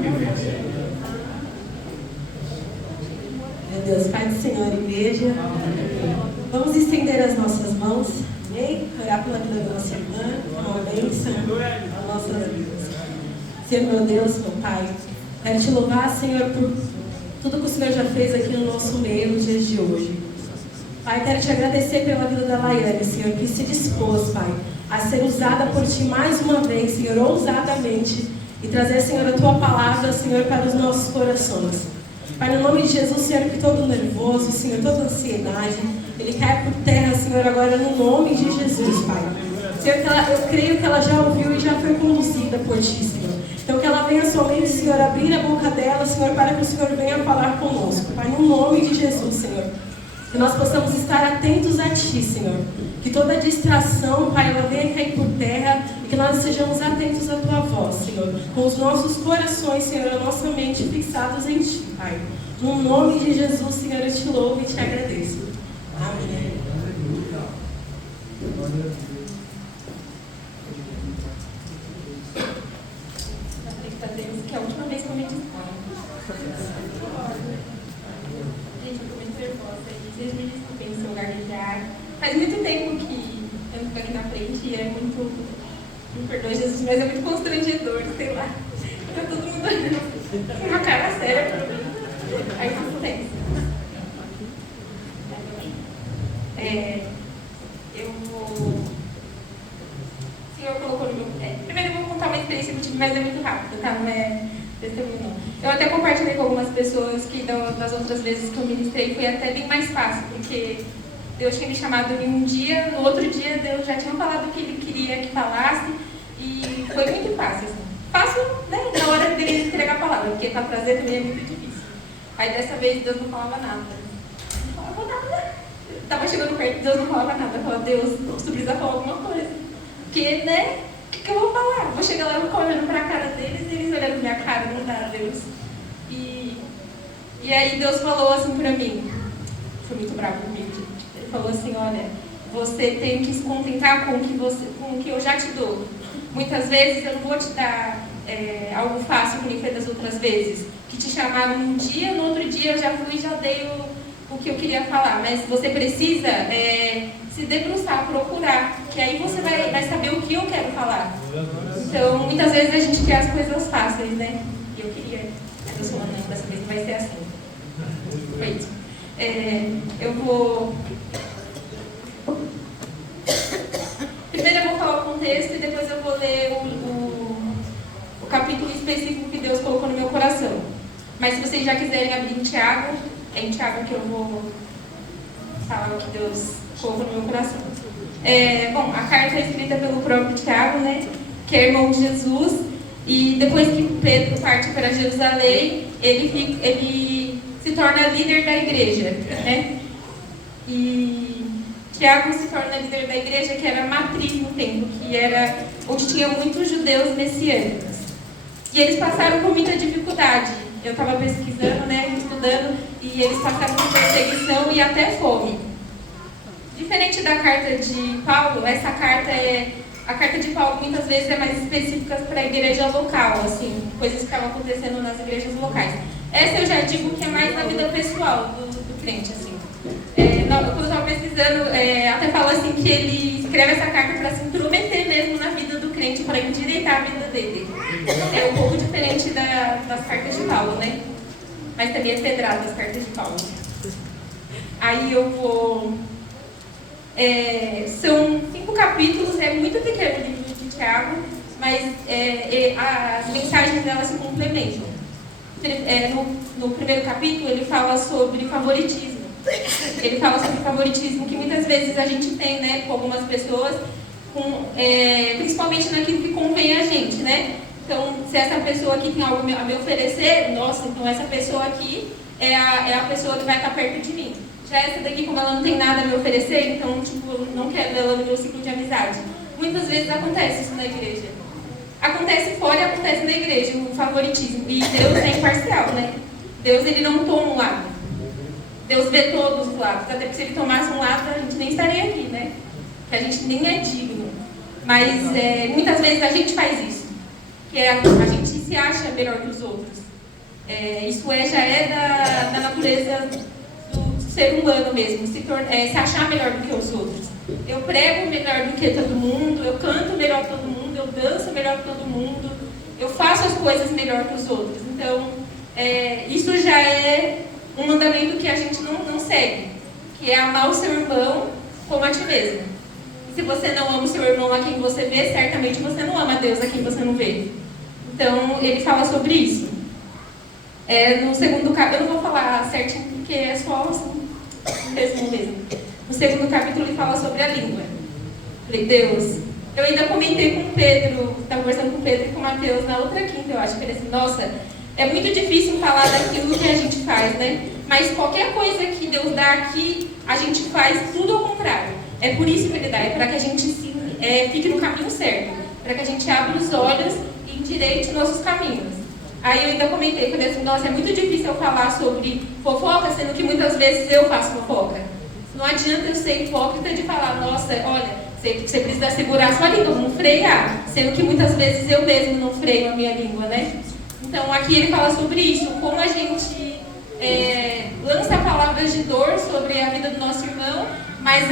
Meu Deus, Pai do Senhor, igreja, vamos estender as nossas mãos, amém? Orar pela vida da nossa irmã, uma bênção às nossas vidas. Senhor, meu Deus, meu Pai, quero te louvar, Senhor, por tudo que o Senhor já fez aqui no nosso meio nos dias de hoje. Pai, quero te agradecer pela vida da Laiane, Senhor, que se dispôs, Pai, a ser usada por Ti mais uma vez, Senhor, ousadamente, e trazer, Senhor, a Tua palavra, Senhor, para os nossos corações. Pai, no nome de Jesus, Senhor, que todo nervoso, Senhor, toda ansiedade, ele cai por terra, Senhor, agora no nome de Jesus, Pai. Senhor, eu creio que ela já ouviu e já foi conduzida por Ti, Senhor. Então que ela venha somente, Senhor, abrir a boca dela, Senhor, para que o Senhor venha falar conosco. Pai, no nome de Jesus, Senhor. Que nós possamos estar atentos a Ti, Senhor. Que toda distração, Pai, ela venha cair por terra e que nós sejamos atentos à Tua voz, Senhor. Com os nossos corações, Senhor, a nossa mente fixados em Ti, Pai. No nome de Jesus, Senhor, eu te louvo e te agradeço. Amém. Que é a última vez que eu me disponho. Gente, eu tô muito nervosa. Vocês me desculpem se eu gaguejar. Faz muito tempo que eu fico aqui na frente e é muito. Me perdoe, Jesus, mas é muito constrangedor, sei lá. Tá todo mundo olhando com uma cara séria pra mim. Aí tudo tem. Eu vou. O Senhor colocou no meu. Primeiro eu vou contar uma experiência que eu tive, mas é muito rápido, tá? Não é testemunho, não. Eu até compartilhei com algumas pessoas que das outras vezes que eu ministrei foi até bem mais fácil, porque Deus tinha me chamado em um dia, no outro dia Deus já tinha falado o que Ele queria que falasse, e foi muito fácil, assim. Fácil, né? Na hora dele entregar a palavra, porque para trazer também é muito difícil. Aí dessa vez Deus não falava nada. Não falava nada. Eu tava chegando perto, Deus não falava nada. Eu falava, Deus, você precisa falar alguma coisa. Porque, né? O que eu vou falar? Vou chegar lá, eu vou ficar olhando pra cara deles e eles olhando minha cara, não dá, Deus. E aí Deus falou assim pra mim, foi muito bravo comigo, gente. Ele falou assim, olha, você tem que se contentar com o que eu já te dou. Muitas vezes eu não vou te dar algo fácil, como foi das outras vezes, que te chamaram um dia, no outro dia eu já fui e já dei o que eu queria falar. Mas você precisa se debruçar, procurar, que aí você vai saber o que eu quero falar. Então, muitas vezes a gente quer as coisas fáceis, né? E eu queria, mas eu sou não, dessa vez não vai ser assim. Foi isso. Eu vou... Primeiro eu vou falar o contexto e depois eu vou ler o capítulo específico que Deus colocou no meu coração. Mas se vocês já quiserem abrir em Tiago, é em Tiago que eu vou falar o que Deus colocou no meu coração. Bom, a carta é escrita pelo próprio Tiago, né, que é irmão de Jesus, e depois que Pedro parte para Jerusalém, ele se torna líder da igreja, né? E Tiago se torna líder da igreja, que era a matriz no templo, que era onde tinha muitos judeus messiânicos. E eles passaram por muita dificuldade. Eu estava pesquisando, né, estudando, e eles passaram por perseguição e até fome. Diferente da carta de Paulo, a carta de Paulo muitas vezes é mais específica para a igreja local, assim, coisas que estavam acontecendo nas igrejas locais. Essa eu já digo que é mais na vida pessoal do crente, assim. Quando eu estava pesquisando, até fala assim que ele escreve essa carta para se intrometer mesmo na vida do crente, para endireitar a vida dele. É um pouco diferente das cartas de Paulo, né? Mas também é pedrada as cartas de Paulo. Aí eu vou... são 5 capítulos, é muito pequeno o livro de Tiago, mas as mensagens dela se complementam. No primeiro capítulo ele fala sobre favoritismo. Ele fala sobre favoritismo que muitas vezes a gente tem, né, com algumas pessoas, principalmente naquilo que convém a gente, né? Então, se essa pessoa aqui tem algo a me oferecer, nossa, então essa pessoa aqui é a pessoa que vai estar perto de mim. Já essa daqui, como ela não tem nada a me oferecer, então, tipo, não quero ela no meu ciclo de amizade. Muitas vezes acontece isso na igreja. Acontece fora e acontece na igreja, o favoritismo. E Deus é imparcial, né? Deus, ele não toma um lado. Deus vê todos os lados. Até porque se ele tomasse um lado, a gente nem estaria aqui, né? Porque a gente nem é digno. Mas muitas vezes a gente faz isso. que é a gente se acha melhor que os outros. Já é da natureza do ser humano mesmo, se achar melhor do que os outros. Eu prego melhor do que todo mundo, eu canto melhor que todo mundo, eu danço melhor que todo mundo, eu faço as coisas melhor que os outros. Então, isso já é um mandamento que a gente não segue, que é amar o seu irmão como a ti mesmo. E se você não ama o seu irmão a quem você vê, certamente você não ama a Deus a quem você não vê. Então, ele fala sobre isso. No segundo capítulo, eu não vou falar certinho porque é só assim, um resumo mesmo. No segundo capítulo, ele fala sobre a língua. Falei, Deus, eu ainda comentei com o Pedro, estava conversando com o Pedro e com o Mateus na outra quinta, eu acho, que ele assim, nossa, é muito difícil falar daquilo que a gente faz, né? Mas qualquer coisa que Deus dá aqui, a gente faz tudo ao contrário. É por isso que Ele dá, é para que a gente fique no caminho certo, para que a gente abra os olhos e endireite nossos caminhos. Aí eu ainda comentei, falei assim, nossa, é muito difícil eu falar sobre fofoca, sendo que muitas vezes eu faço fofoca. Não adianta eu ser hipócrita de falar, nossa, olha, você precisa segurar a sua língua, não frear, sendo que muitas vezes eu mesmo não freio a minha língua, né? Então aqui ele fala sobre isso, como a gente lança palavras de dor sobre a vida do nosso irmão, mas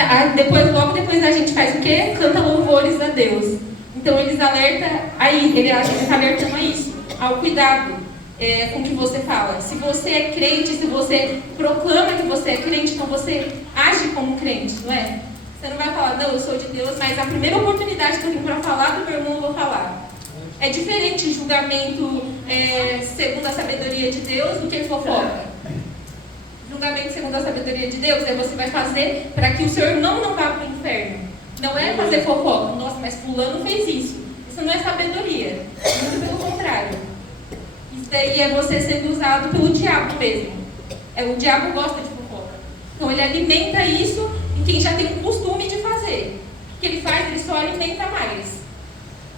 logo depois a gente faz o quê? Canta louvores a Deus. Então ele está alertando a isso, ao cuidado com o que você fala. Se você é crente, se você proclama que você é crente, então você age como crente, não é? Você não vai falar, não, eu sou de Deus, mas a primeira oportunidade que eu tenho para falar do meu irmão, eu vou falar. É diferente julgamento segundo a sabedoria de Deus do que fofoca. Julgamento segundo a sabedoria de Deus você vai fazer para que o seu irmão não vá para o inferno. Não é fazer fofoca. Nossa, mas fulano fez isso. Isso não é sabedoria. Muito pelo contrário. Isso daí é você sendo usado pelo diabo mesmo. O diabo gosta de fofoca. Então ele alimenta isso em quem já tem o costume de fazer. O que ele faz? Ele só alimenta mais.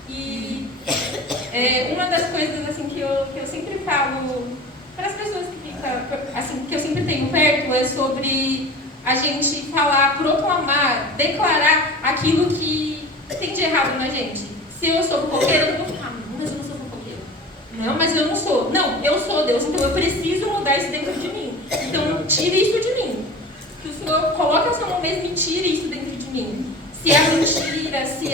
E uma das coisas assim, que eu sempre falo para as pessoas que eu sempre tenho perto é sobre a gente falar, proclamar, declarar aquilo que tem de errado na gente. Se eu sou fofoqueira, eu não vou falar, mas eu não sou fofoqueira. Não, mas eu não sou. Não, eu sou Deus, então eu preciso mudar isso dentro de mim. Então tire isso de mim. Que o Senhor coloque a sua mão mesmo e tire isso dentro de mim. Se é mentira, se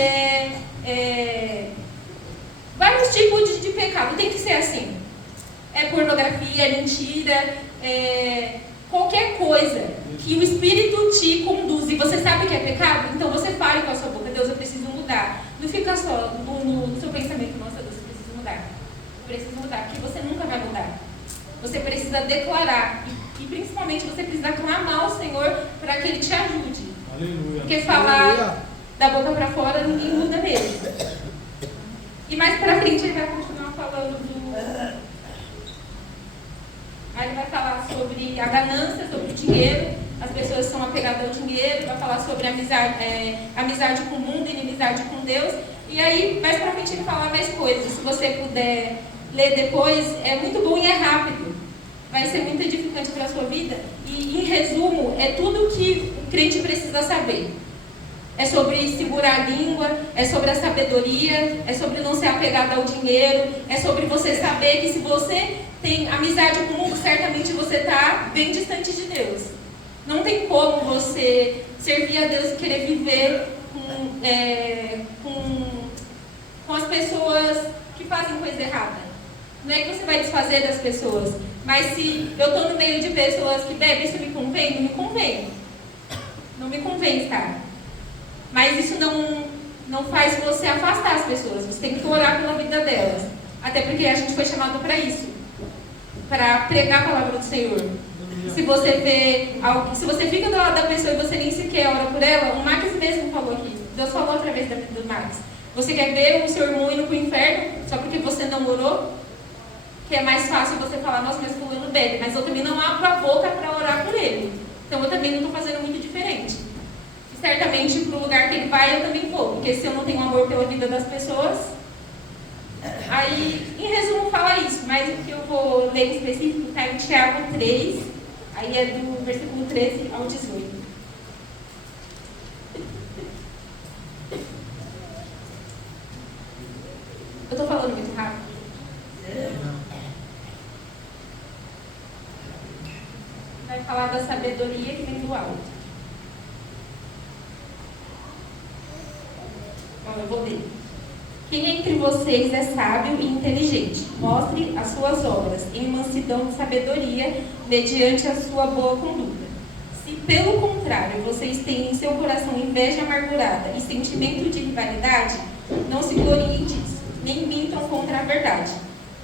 vários tipos de pecado, tem que ser assim. É pornografia, é mentira, qualquer coisa que o Espírito te conduz e você sabe que é pecado, então você fale com a sua boca, Deus, eu preciso mudar. Não fica só no seu pensamento, nossa, Deus, eu preciso mudar. Eu preciso mudar, porque você nunca vai mudar. Você precisa declarar e principalmente você precisa clamar ao Senhor para que Ele te ajude. Aleluia. Porque falar da boca para fora ninguém muda mesmo. E mais para frente ele vai continuar falando Aí ele vai falar sobre a ganância, sobre o dinheiro, as pessoas são apegadas ao dinheiro, vai falar sobre amizade com o mundo, inimizade com Deus. E aí, mais pra frente, ele fala mais coisas. Se você puder ler depois, é muito bom e é rápido. Vai ser muito edificante para a sua vida. E, em resumo, é tudo que o crente precisa saber. É sobre segurar a língua, é sobre a sabedoria, é sobre não ser apegado ao dinheiro, é sobre você saber que se você tem amizade com o mundo, certamente você está bem distante de Deus. Não tem como você servir a Deus e querer viver com as pessoas que fazem coisa errada. Não é que você vai desfazer das pessoas, mas se eu estou no meio de pessoas que bebem, isso me convém? Não me convém. Não me convém estar. Mas isso não faz você afastar as pessoas. Você tem que orar pela vida delas. Até porque a gente foi chamado para isso. Para pregar a palavra do Senhor. Se você fica do lado da pessoa e você nem sequer ora por ela, o Max mesmo falou aqui. Deus falou através do Max. Você quer ver o seu irmão indo para o inferno só porque você não orou? Que é mais fácil você falar, nossa, mas fulano bebe. Mas eu também não abro a boca para orar por ele. Então eu também não estou fazendo muito diferente. Certamente para o lugar que ele vai eu também vou, porque se eu não tenho amor pela vida das pessoas, aí em resumo fala isso, mas o que eu vou ler em específico está em Tiago 3, aí é do versículo 13 ao 18. Eu estou falando muito rápido? falar da sabedoria que vem do alto. Bom, eu vou ler. Quem entre vocês é sábio e inteligente? Mostre as suas obras em mansidão de sabedoria, mediante a sua boa conduta. Se, pelo contrário, vocês têm em seu coração inveja amargurada e sentimento de rivalidade, não se gloriem disso, nem mintam contra a verdade.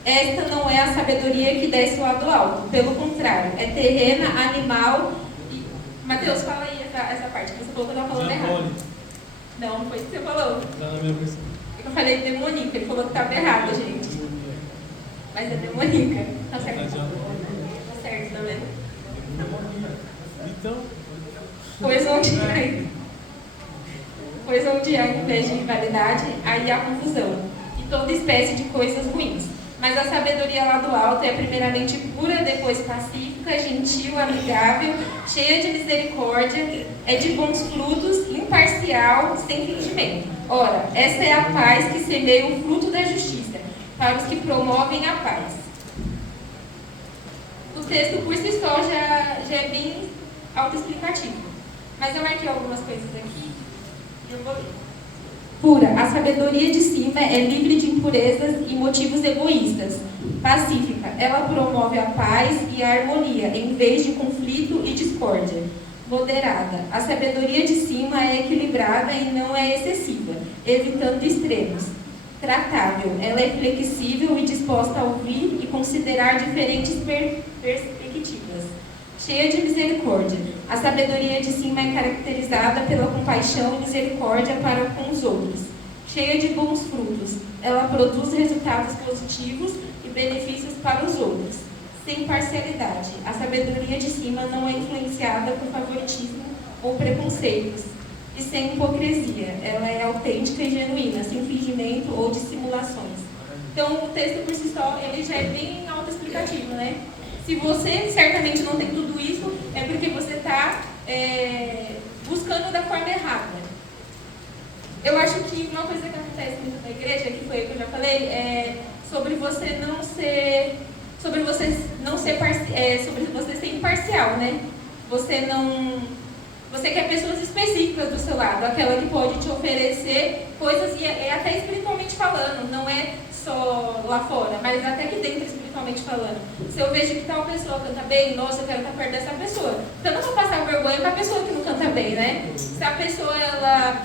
Esta não é a sabedoria que desce lá do alto. Pelo contrário, é terrena, animal e... Mateus, fala aí essa parte, que você falou que eu estava falando errado. Não, não foi isso que você falou. Está na minha versão. Eu falei demoníaca, ele falou que estava errado, gente. Mas é demoníaca. Tá certo. Tá certo, tá vendo? Então, pois onde há inveja e rivalidade, aí há confusão, e toda espécie de coisas ruins. Mas a sabedoria lá do alto é primeiramente pura, depois pacífica, gentil, amigável, cheia de misericórdia, é de bons frutos, imparcial, sem fingimento. Ora, essa é a paz que semeia o fruto da justiça, para os que promovem a paz. O texto por si só já é bem autoexplicativo. Mas eu marquei algumas coisas aqui e eu vou ler. Pura, a sabedoria de cima é livre de impurezas e motivos egoístas. Pacífica, ela promove a paz e a harmonia, em vez de conflito e discórdia. Moderada, a sabedoria de cima é equilibrada e não é excessiva, evitando extremos. Tratável, ela é flexível e disposta a ouvir e considerar diferentes perspectivas. Cheia de misericórdia, a sabedoria de cima é caracterizada pela compaixão e misericórdia para com os outros. Cheia de bons frutos, ela produz resultados positivos e benefícios para os outros. Sem parcialidade, a sabedoria de cima não é influenciada por favoritismo ou preconceitos. E sem hipocrisia, ela é autêntica e genuína, sem fingimento ou dissimulações. Então, o texto por si só, ele já é bem autoexplicativo, né? Se você certamente não tem tudo isso, é porque você está buscando da forma errada. Eu acho que uma coisa que acontece muito na igreja, que foi o que eu já falei, é sobre você ser imparcial, né? Você quer pessoas específicas do seu lado, aquela que pode te oferecer coisas, e até espiritualmente falando, não é só lá fora, mas até aqui dentro espiritualmente falando. Se eu vejo que tal pessoa canta bem, nossa, eu quero estar perto dessa pessoa. Então eu não vou passar vergonha com a pessoa que não canta bem, né? Se a pessoa,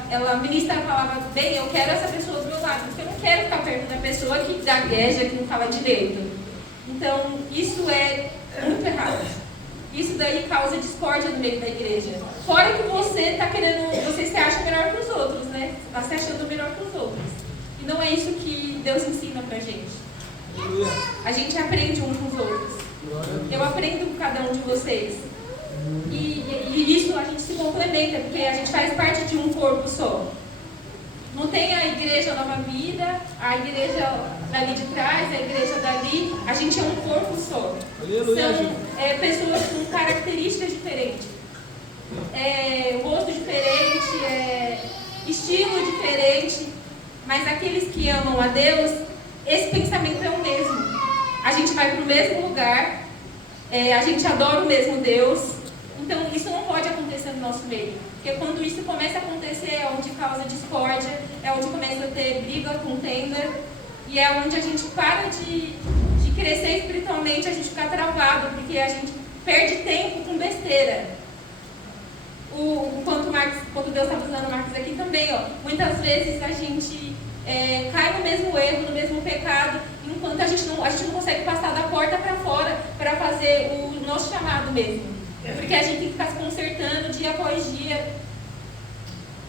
ela ministra a palavra bem, eu quero essa pessoa do meu lado, porque eu não quero ficar perto da pessoa que gagueja, que não fala direito. Então, isso é muito errado. Isso daí causa discórdia no meio da igreja. Fora que você está querendo, você se acha melhor que os outros, né? Você está se achando melhor que os outros. E não é isso que Deus ensina pra gente. A gente aprende uns com os outros. Eu aprendo com cada um de vocês. E isso a gente se complementa, porque a gente faz parte de um corpo só. Não tem a igreja Nova Vida, a igreja dali de trás, a igreja dali. A gente é um corpo só. São pessoas com características diferentes. Rosto diferente, estilo diferente. Mas aqueles que amam a Deus, esse pensamento é o mesmo. A gente vai para o mesmo lugar, a gente adora o mesmo Deus. Então isso não pode acontecer no nosso meio. Porque quando isso começa a acontecer, é onde causa discórdia, é onde começa a ter briga, contenda, e é onde a gente para de crescer espiritualmente, a gente fica travado, porque a gente perde tempo com besteira. Enquanto Deus está usando o Marcos aqui também, muitas vezes a gente cai no mesmo erro, no mesmo pecado, enquanto a gente não consegue passar da porta para fora para fazer o nosso chamado mesmo. Porque a gente tem que ficar se consertando dia após dia.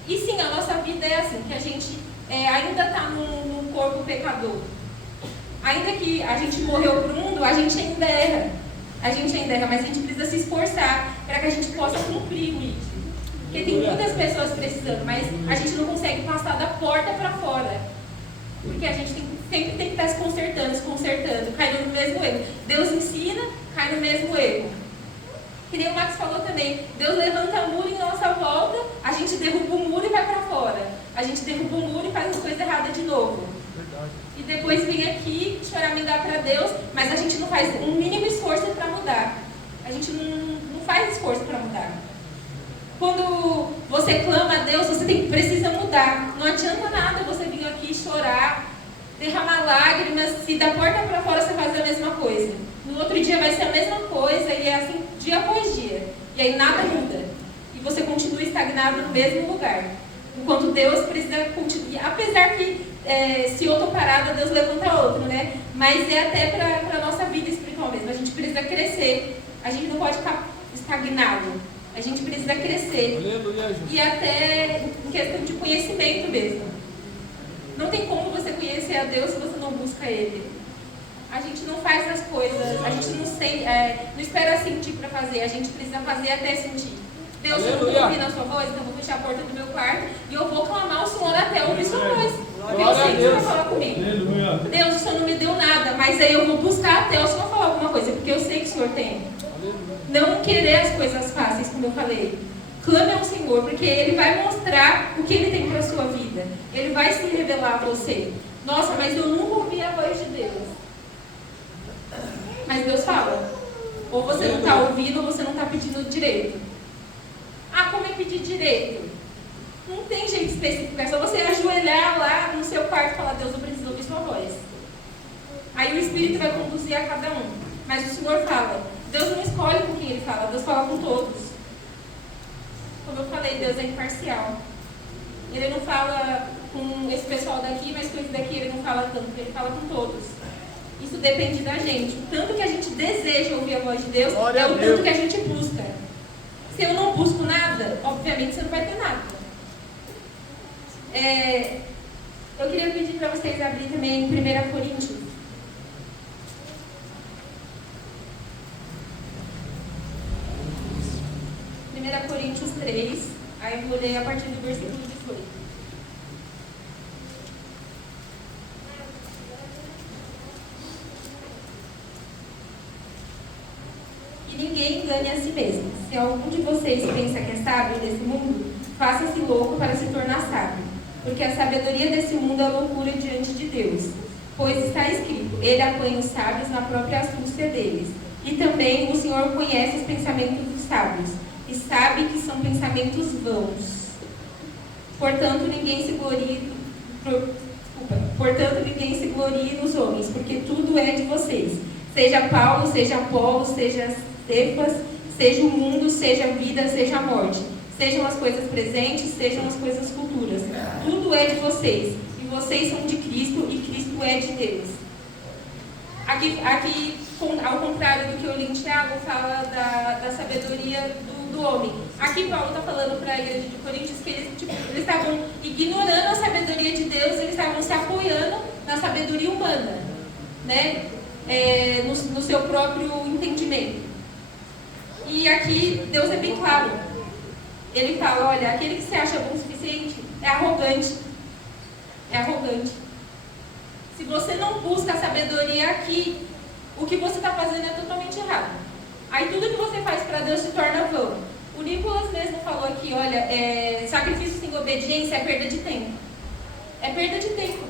E sim, a nossa vida é assim, que a gente ainda está num corpo pecador. Ainda que a gente morreu para o mundo, a gente ainda erra. A gente ainda erra, mas a gente precisa se esforçar para que a gente possa cumprir o isso. Porque tem muitas pessoas precisando, mas a gente não consegue passar da porta para fora. Porque a gente sempre tem que estar se consertando, caindo no mesmo erro. Deus ensina, cai no mesmo erro. Que nem o Max falou também, Deus levanta muro em nossa volta, a gente derruba o muro e vai para fora. A gente derruba o muro e faz as coisas erradas de novo. Verdade. E depois vem aqui choramingar para Deus, mas a gente não faz um mínimo esforço para mudar. A gente não faz esforço para mudar. Quando você clama a Deus, você precisa mudar. Não adianta nada você vir aqui chorar, derramar lágrimas, se da porta para fora você faz a mesma coisa. No outro dia vai ser a mesma coisa, e é assim dia após dia. E aí nada muda. E você continua estagnado no mesmo lugar. Enquanto Deus precisa continuar. Apesar que se eu estou parada, Deus levanta outro, né? Mas é até para a nossa vida espiritual mesmo. A gente precisa crescer. A gente não pode ficar estagnado. A gente precisa crescer. Aleluia. E até em questão de conhecimento mesmo. Não tem como você conhecer a Deus se você não busca Ele. A gente não faz as coisas, a gente não espera sentir para fazer, a gente precisa fazer até sentir. Deus, eu não estou ouvindo a sua voz, então eu vou fechar a porta do meu quarto e eu vou clamar o Senhor até ouvir sua voz. Porque eu sei que o Senhor vai falar comigo. Deus, o Senhor não me deu nada, mas aí eu vou buscar até o Senhor falar alguma coisa, porque eu sei que o Senhor tem. Não querer as coisas fáceis, como eu falei. Clame ao Senhor, porque Ele vai mostrar o que Ele tem para a sua vida. Ele vai se revelar a você. Nossa, mas eu nunca ouvi a voz de Deus. Mas Deus fala. Ou você não está ouvindo, ou você não está pedindo direito. Ah, como é pedir direito? Não tem jeito específico. É só você ajoelhar lá no seu quarto e falar: Deus, eu preciso ouvir sua voz. Aí o Espírito vai conduzir a cada um. Mas o Senhor fala. Deus não escolhe com quem Ele fala. Deus fala com todos. Como eu falei, Deus é imparcial. Ele não fala com esse pessoal daqui, mas com esse daqui Ele não fala tanto. Ele fala com todos. Isso depende da gente. O tanto que a gente deseja ouvir a voz de Deus é o tanto que a gente busca. Se eu não busco nada, obviamente você não vai ter nada. Eu queria pedir para vocês abrirem também em 1 Coríntios. 1 Coríntios 3, aí eu vou ler a partir do versículo 18. E ninguém engane a si mesmo. Se algum de vocês pensa que é sábio nesse mundo, faça-se louco para se tornar sábio. Porque a sabedoria desse mundo é loucura diante de Deus. Pois está escrito: Ele apanha os sábios na própria astúcia deles. E também o Senhor conhece os pensamentos dos sábios, e sabe que são pensamentos vãos. Portanto, ninguém se glorie nos homens, porque tudo é de vocês. Seja Paulo, seja Apolo, seja Cefas, seja o mundo, seja a vida, seja a morte. Sejam as coisas presentes, sejam as coisas futuras. Tudo é de vocês. E vocês são de Cristo, e Cristo é de Deus. Aqui ao contrário do que eu li em Tiago, fala da sabedoria do homem. Aqui Paulo está falando para a igreja de Coríntios que eles estavam ignorando a sabedoria de Deus, eles estavam se apoiando na sabedoria humana, né? No seu próprio entendimento. E aqui Deus é bem claro. Ele fala: olha, aquele que se acha bom o suficiente é arrogante. É arrogante. Se você não busca a sabedoria aqui, o que você está fazendo é totalmente errado. Aí tudo que você faz para Deus se torna vão. O Nicolas mesmo falou aqui: olha, sacrifício sem obediência é perda de tempo. É perda de tempo.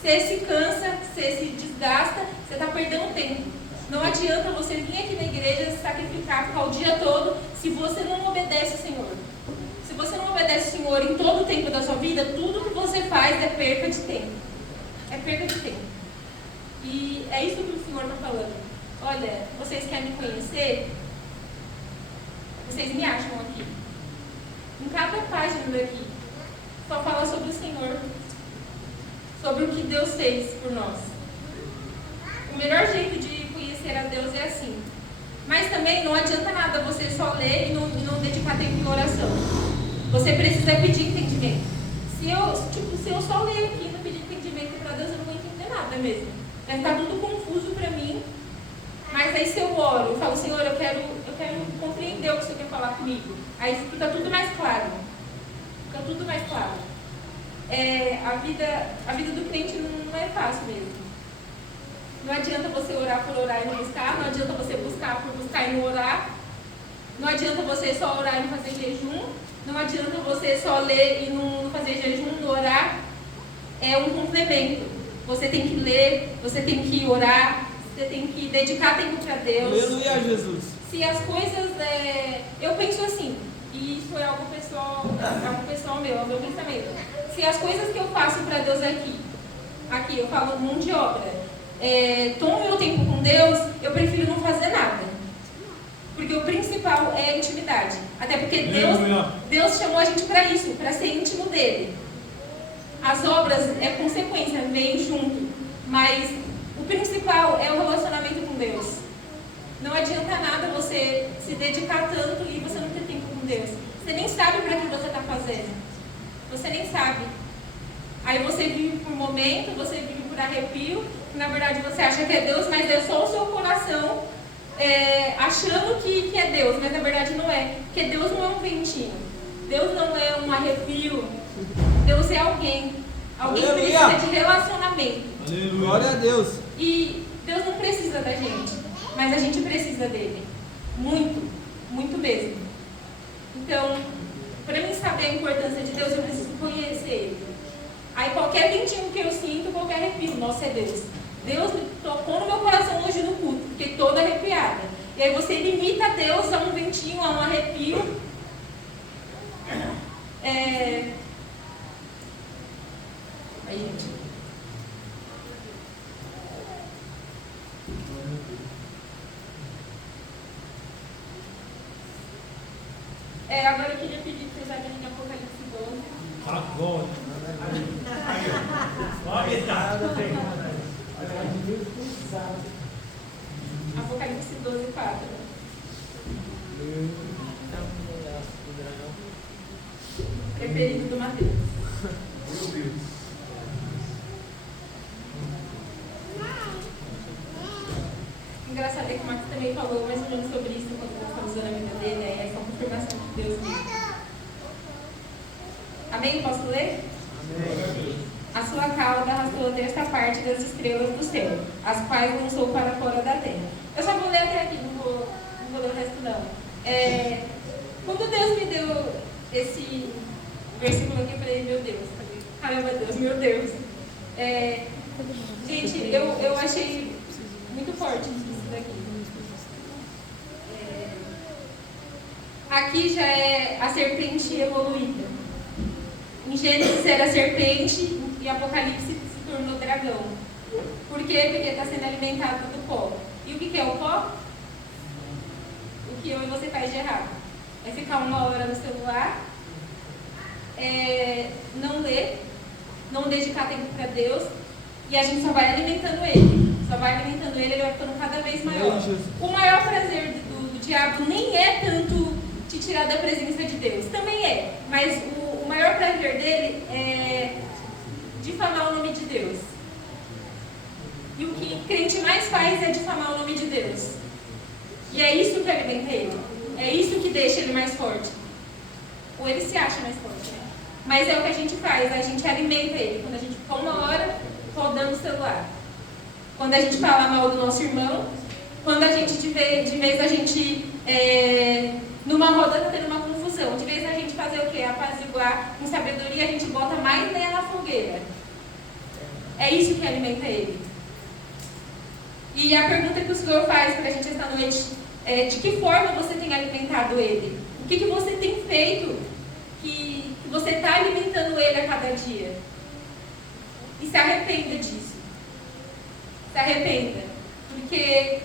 Você se cansa, você se desgasta, você está perdendo tempo. Não adianta você vir aqui na igreja, se sacrificar, ficar o dia todo, se você não obedece o Senhor. Se você não obedece o Senhor em todo o tempo da sua vida, tudo que você faz é perda de tempo. É perda de tempo. E é isso que o Senhor está falando. Olha, vocês querem me conhecer? Vocês me acham aqui. Em cada página daqui, só fala sobre o Senhor. Sobre o que Deus fez por nós. O melhor jeito de conhecer a Deus é assim. Mas também não adianta nada você só ler e não dedicar tempo em oração. Você precisa pedir entendimento. Se eu só ler aqui e não pedir entendimento para Deus, eu não vou entender nada mesmo. Vai ficar tudo confuso para mim. Mas aí se eu oro, eu falo: Senhor, eu quero compreender o que o Senhor quer falar comigo. Aí fica tudo mais claro. Fica tudo mais claro. A vida do crente não é fácil mesmo. Não adianta você orar por orar e não buscar. Não adianta você buscar por buscar e não orar. Não adianta você só orar e não fazer jejum. Não adianta você só ler e não fazer jejum, não orar. É um complemento. Você tem que ler, você tem que orar, você tem que dedicar tempo para Deus. Aleluia, Jesus. Se as coisas... eu penso assim, e isso é algo pessoal meu, é o meu pensamento. Se as coisas que eu faço para Deus aqui eu falo mão de obra, tomo meu tempo com Deus, eu prefiro não fazer nada. Porque o principal é a intimidade. Até porque Deus chamou a gente para isso, para ser íntimo dele. As obras é consequência, vem junto. Mas o principal é o relacionamento com Deus. Não adianta nada você se dedicar tanto e você não ter tempo com Deus. Você nem sabe para que você está fazendo. Você nem sabe. Aí você vive por momento, você vive por arrepio. Na verdade você acha que é Deus, mas é só o seu coração achando que é Deus. Mas na verdade não é. Porque Deus não é um ventinho. Deus não é um arrepio. Deus é alguém. Alguém que precisa de relacionamento. Aleluia. Glória a Deus. E Deus não precisa da gente. Mas a gente precisa dele. Muito. Muito mesmo. Então, para mim saber a importância de Deus, eu preciso conhecer ele. Aí qualquer ventinho que eu sinto, qualquer arrepio, nossa, é Deus. Deus me tocou no meu coração hoje no culto, fiquei toda arrepiada. E aí você limita Deus a um ventinho, a um arrepio. Aí, gente. Agora eu queria pedir que vocês abrem em Apocalipse 12. Agora. Apocalipse 12, 4. Preferido do Mateus. Meu Deus. Engraçado é que o Marcos também falou mais ou menos sobre isso quando nós estamos usando a vida dele, essa confirmação de Deus mesmo. Amém? Posso ler? Amém. A sua cauda arrastou a terça parte das estrelas do céu, as quais lançou para fora da terra. Eu só vou ler até aqui, não vou ler o resto não. Quando Deus me deu esse versículo aqui, eu falei, meu Deus, caramba Deus, meu Deus. Gente, eu achei muito forte isso daqui. Aqui já é a serpente evoluída. Em Gênesis era serpente e Apocalipse se tornou dragão. Por quê? Porque está sendo alimentado do pó. E o que é o pó? O que eu e você faz de errado. É ficar 1 hora no celular, não ler, não dedicar tempo para Deus, e a gente só vai alimentando ele. Só vai alimentando ele, ele vai ficando cada vez maior. O maior prazer do diabo nem é tanto te tirar da presença de Deus. Também é, mas o maior prazer dele é difamar o nome de Deus. E o que o crente mais faz é difamar o nome de Deus. E é isso que alimenta ele. É isso que deixa ele mais forte. Ou ele se acha mais forte, né? Mas é o que a gente faz, a gente alimenta ele. Quando a gente fica 1 hora rodando o celular. Quando a gente fala mal do nosso irmão. Quando a gente, de vez a gente, numa roda tá tendo uma confusão. De vez a gente fazer o quê? Apaziguar com sabedoria, a gente bota mais lenha na fogueira. É isso que alimenta ele. E a pergunta que o Senhor faz para a gente esta noite é: de que forma você tem alimentado ele? O que você tem feito que você está alimentando ele a cada dia? E se arrependa disso. Se arrependa. Porque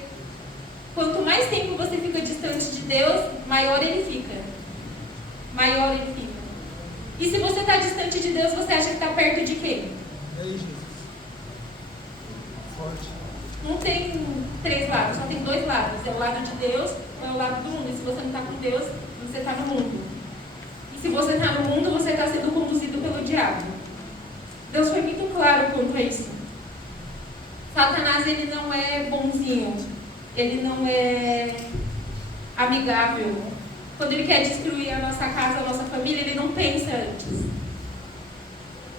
quanto mais tempo você fica distante de Deus, maior ele fica. Maior ele fica. E se você está distante de Deus, você acha que está perto de quem? É isso, Jesus. Forte. Não tem 3 lados, só tem 2 lados. É o lado de Deus ou é o lado do mundo. E se você não está com Deus, você está no mundo. E se você está no mundo, você está sendo conduzido pelo diabo. Deus foi muito claro quanto a isso. Satanás, ele não é bonzinho. Ele não é amigável. Quando ele quer destruir a nossa casa, a nossa família, ele não pensa antes.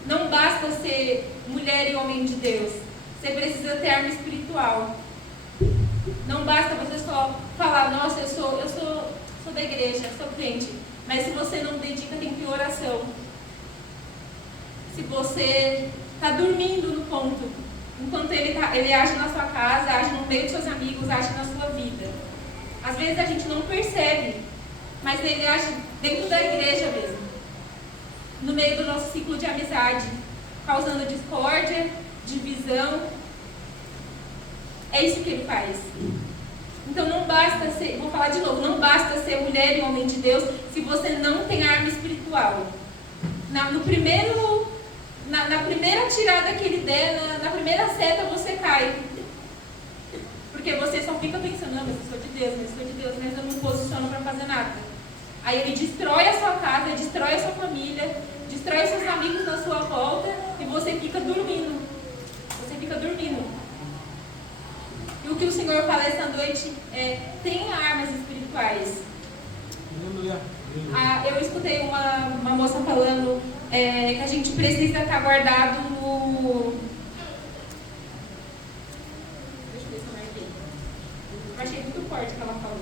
Não basta ser mulher e homem de Deus. Você precisa ter arma espiritual. Não basta você só falar, nossa, eu sou da igreja, sou crente. Mas se você não dedica tempo em oração, se você está dormindo no ponto, enquanto ele age na sua casa, age no meio dos seus amigos, age na sua vida, Às vezes a gente não percebe, mas ele age dentro da igreja mesmo, no meio do nosso ciclo de amizade, causando discórdia, divisão. É isso que ele faz. Então não basta ser, vou falar de novo, não basta ser mulher e homem de Deus se você não tem arma espiritual. Na primeira tirada que ele der, na primeira seta você cai. Porque você só fica pensando, não, mas eu sou de Deus, mas eu não me posiciono para fazer nada. Aí ele destrói a sua casa, destrói a sua família, destrói seus amigos na sua volta e você fica dormindo. Você fica dormindo. E o que o Senhor fala essa noite é, tenha armas espirituais. Eu escutei uma moça falando que a gente precisa estar guardado no... Deixa eu ver se eu marquei. Eu achei muito forte o que ela falou.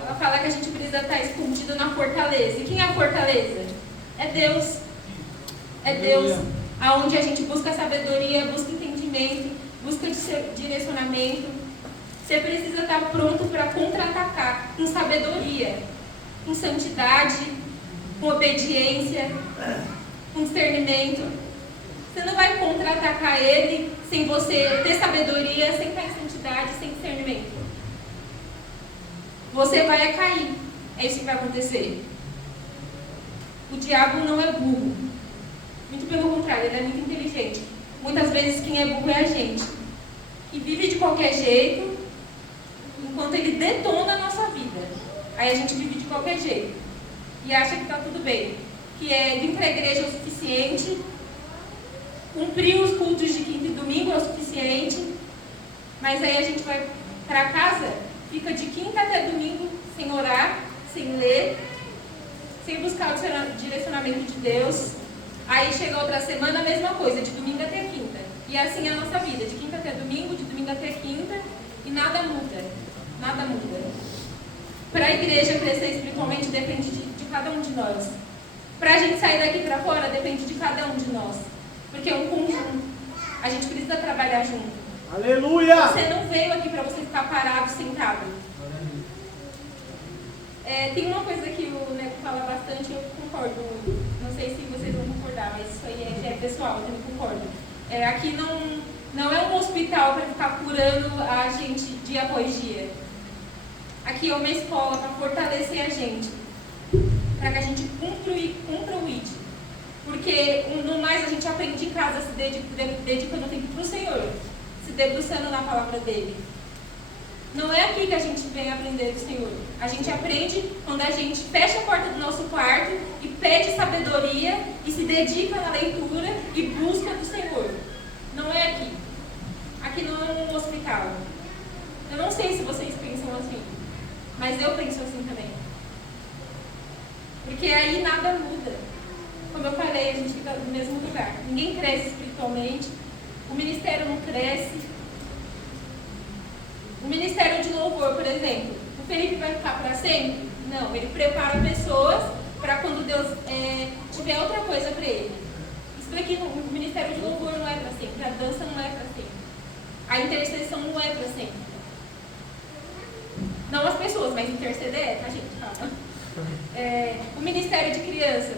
Ela fala que a gente precisa estar escondido na fortaleza. E quem é a fortaleza? É Deus. É Deus. Aonde a gente busca sabedoria, busca entendimento, busca direcionamento. Você precisa estar pronto para contra-atacar com sabedoria, com santidade, com obediência, com discernimento. Você não vai contra-atacar ele sem você ter sabedoria, sem estar em santidade, sem discernimento. Você vai cair. É isso que vai acontecer. O diabo não é burro. Muito pelo contrário, ele é muito inteligente. Muitas vezes quem é burro é a gente, que vive de qualquer jeito, enquanto ele detona a nossa vida. Aí a gente vive de qualquer jeito e acha que está tudo bem. Que é vir para a igreja é o suficiente, cumprir os cultos de quinta e domingo é o suficiente, mas aí a gente vai para casa, fica de quinta até domingo sem orar, sem ler, sem buscar o direcionamento de Deus. Aí chega outra semana, a mesma coisa, de domingo até quinta. E assim é a nossa vida, de quinta até domingo, de domingo até quinta, e nada muda. Nada muda. Para a igreja crescer espiritualmente depende de cada um de nós. Para a gente sair daqui para fora depende de cada um de nós. Porque é um conjunto. A gente precisa trabalhar junto. Aleluia! Você não veio aqui para você ficar parado, sentado. Tem uma coisa que o Neco fala bastante, eu concordo. Não sei se vocês vão concordar, mas isso aí é pessoal, eu também concordo. Aqui não é um hospital para ficar curando a gente dia após dia. Aqui é uma escola para fortalecer a gente, para que a gente cumpra o ID. Porque no mais a gente aprende em casa se dedicando tempo para o Senhor, se debruçando na palavra dele. Não é aqui que a gente vem aprender do Senhor. A gente aprende quando a gente fecha a porta do nosso quarto e pede sabedoria e se dedica na leitura e busca do Senhor. Não é aqui. Aqui não é um hospital. Eu não sei se vocês pensam assim, mas eu penso assim também. Porque aí nada muda. Como eu falei, a gente fica no mesmo lugar. Ninguém cresce espiritualmente. O ministério não cresce. O ministério de louvor, por exemplo, o Felipe vai ficar para sempre? Não, ele prepara pessoas para quando Deus tiver outra coisa para ele. Isso aqui no ministério de louvor não é para sempre, a dança não é para sempre, a intercessão não é para sempre. Não as pessoas, mas interceder tá, gente? Calma. O ministério de criança,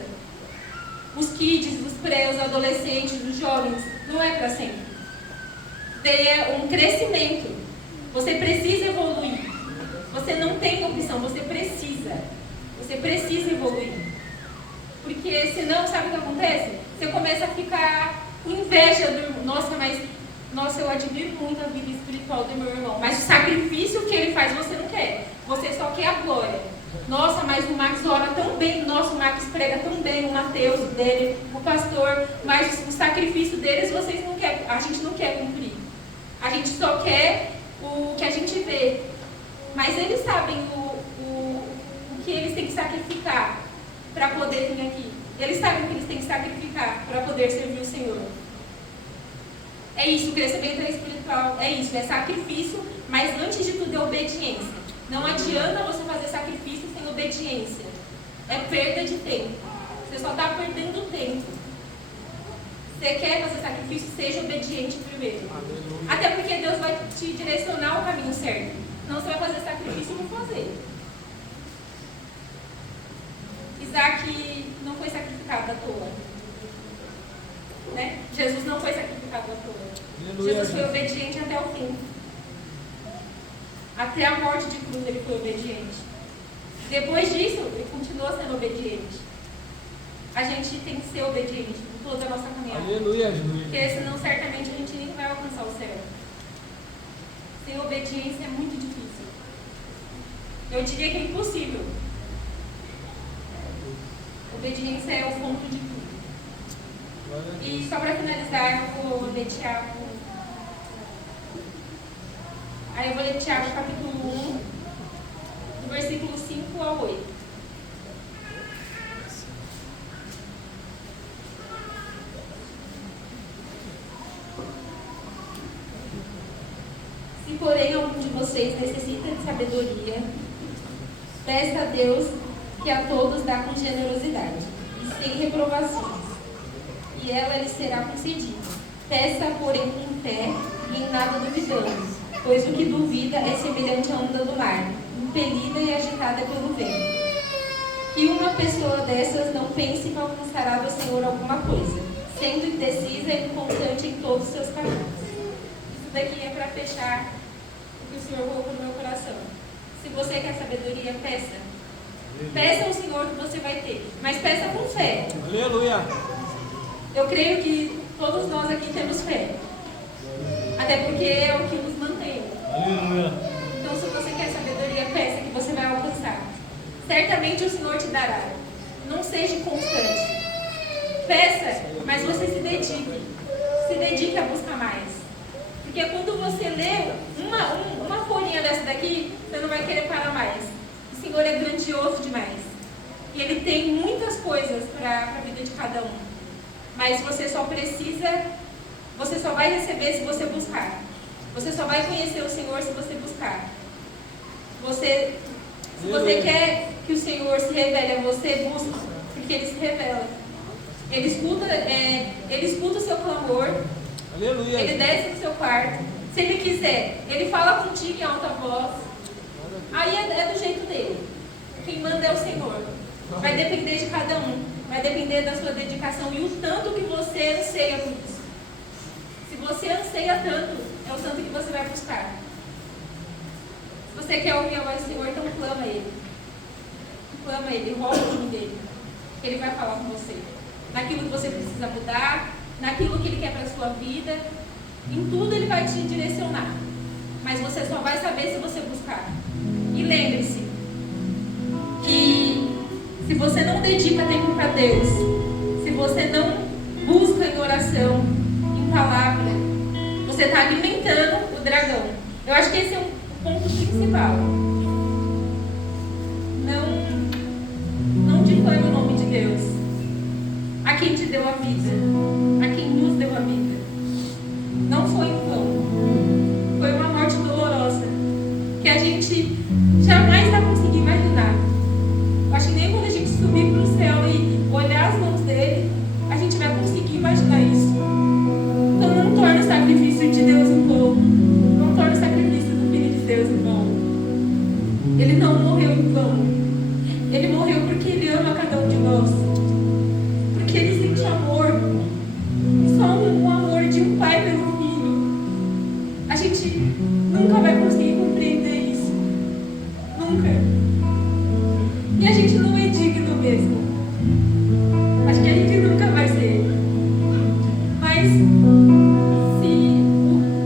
os kids, os pré, os adolescentes, os jovens, não é para sempre. Daí é um crescimento. Você precisa evoluir. Você não tem opção, você precisa. Você precisa evoluir. Porque senão, sabe o que acontece? Você começa a ficar com inveja do irmão. Nossa, eu admiro muito a vida espiritual do meu irmão. Mas o sacrifício que ele faz, você não quer. Você só quer a glória. Nossa, mas o Max ora tão bem. Nossa, o Max prega tão bem. O Mateus dele, o pastor. Mas o sacrifício deles, vocês não querem. A gente não quer cumprir. A gente só quer o que a gente vê, mas eles sabem o que eles têm que sacrificar para poder vir aqui. Eles sabem o que eles têm que sacrificar para poder servir o Senhor. É isso, o crescimento espiritual é isso, é sacrifício, mas antes de tudo é obediência. Não adianta você fazer sacrifício sem obediência. É perda de tempo. Você só está perdendo tempo. Você quer fazer sacrifício? Seja obediente primeiro. Até porque Deus vai te direcionar ao caminho certo. Não você vai fazer sacrifício por fazer. Isaac não foi sacrificado à toa. Né? Jesus não foi sacrificado à toa. Jesus foi obediente até o fim. Até a morte de cruz ele foi obediente. Depois disso, ele continuou sendo obediente. A gente tem que ser obediente em toda a nossa caminhada. Aleluia. Porque senão certamente a gente nem vai alcançar o céu. Sem obediência é muito difícil. Eu diria que é impossível. Obediência é o ponto de tudo. E só para finalizar, eu vou ler Tiago. Aí eu vou ler Tiago capítulo 1, do versículo 5 ao 8. Se porém algum de vocês necessita de sabedoria, peça a Deus que a todos dá com generosidade e sem reprovações, e ela lhe será concedida. Peça, porém, com fé e em nada duvidando, pois o que duvida é semelhante à onda do mar, impelida e agitada pelo vento. Que uma pessoa dessas não pense que alcançará do Senhor alguma coisa, sendo indecisa e inconstante em todos os seus caminhos. Isso daqui é para fechar o que o Senhor colocou no meu coração. Se você quer sabedoria, peça. Peça ao Senhor que você vai ter, mas peça com fé. Aleluia. Eu creio que todos nós aqui temos fé. Até porque é o que nos mantém. Aleluia. Então, se você quer sabedoria, peça que você vai alcançar. Certamente o Senhor te dará. Não seja constante. Peça, mas você se dedique. Se dedique a buscar mais. Porque quando você lê uma folhinha dessa daqui, você não vai querer parar mais. O Senhor é grandioso demais. E Ele tem muitas coisas para a vida de cada um. Mas você só vai receber se você buscar. Você só vai conhecer o Senhor se você buscar. Se você quer que o Senhor se revele a você, busque, porque Ele se revela. Ele escuta o seu clamor. Aleluia. Ele desce no seu quarto. Se Ele quiser, Ele fala contigo em alta voz. Aí é do jeito dele. Quem manda é o Senhor. Vai depender de cada um. Vai depender da sua dedicação e o tanto que você anseia por isso. Se você anseia tanto, é o tanto que você vai buscar. Se você quer ouvir a voz do Senhor, então clama Ele. Clama Ele, roga o nome dele. Ele vai falar com você. Naquilo que você precisa mudar, naquilo que Ele quer para a sua vida. Em tudo Ele vai te direcionar. Mas você só vai saber se você buscar. E lembre-se que se você não dedica tempo para Deus, se você não busca em oração, em palavra, você está alimentando o dragão. Eu acho que esse é o ponto principal. Não difame o nome de Deus. A quem te deu a vida, a quem nos deu a vida. Não foi em vão. Foi uma morte dolorosa que a gente jamais vai conseguir imaginar. Eu acho que nem quando a gente subir para o céu e olhar as mãos dele, a gente vai conseguir imaginar isso. Então não torne o sacrifício de Deus em vão. Não torne o sacrifício do Filho de Deus em vão. Ele não morreu em vão. Ele morreu porque Ele ama cada um de nós. Porque Ele sente amor. E só um amor de um pai pelo filho. A gente nunca vai conseguir compreender isso. Nunca. E a gente não é digno mesmo. Acho que a gente nunca vai ser. Mas se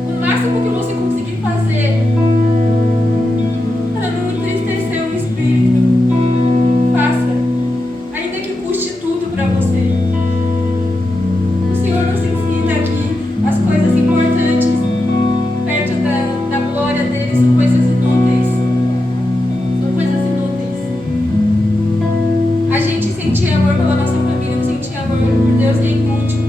o máximo que você conseguir fazer para não entristecer o Espírito, faça. Ainda que custe tudo para você. O Senhor nos ensina que as coisas importantes perto da glória dele são coisas inúteis. São coisas inúteis. A gente sentir amor pela nossa família, sentir amor por Deus é inútil.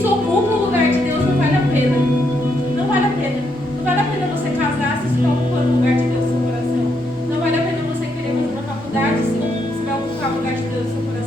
isso ocupa o lugar de Deus, não vale a pena. Não vale a pena. Não vale a pena você casar se isso está ocupando o lugar de Deus no seu coração. Não vale a pena você querer fazer uma faculdade se vai ocupar o lugar de Deus no seu coração.